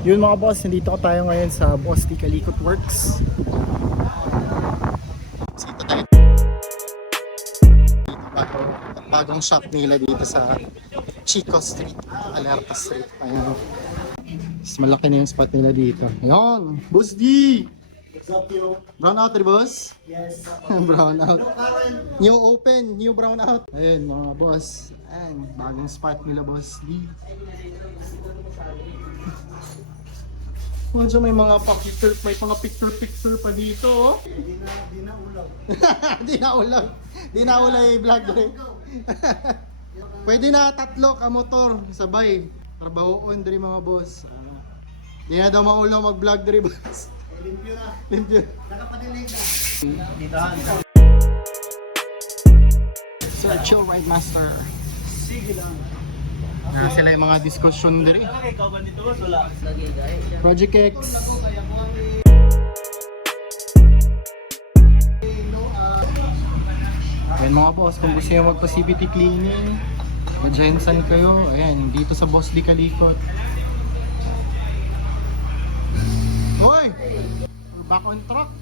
Yun mga boss, nandito tayo ngayon sa Boss D Kalikot Works. Dito tayo. Bagong shop nila dito sa Chico Street, Alerta Street. Ayan. Mas malaki na yung spot nila dito. Ayan, Boss D! What's up, yo? Brown out, boss? Yes. Brown out. New open, new brown out. Ayun mga boss. Ayan, bagong spot nila Boss D. Medyo may mga picture pa dito, oh. Di na ulaw. Di na ulaw yung vlog rin. Pwede na tatlo ka motor sabay. Trabahoon diri mga boss. Di na daw maulaw mag-vlog diri boss. Limpyo na. Limpyo. Nakapanilig na. Ditahan. Sir Chill Ride Master. Sige lang. Sila yung mga discussion diri. Project X. Ayan mga boss, kung gusto nyo magpa-CVT cleaning, ma-Jensen kayo, ayan, dito sa Boss D Kalikot. Hoy! We're back on track.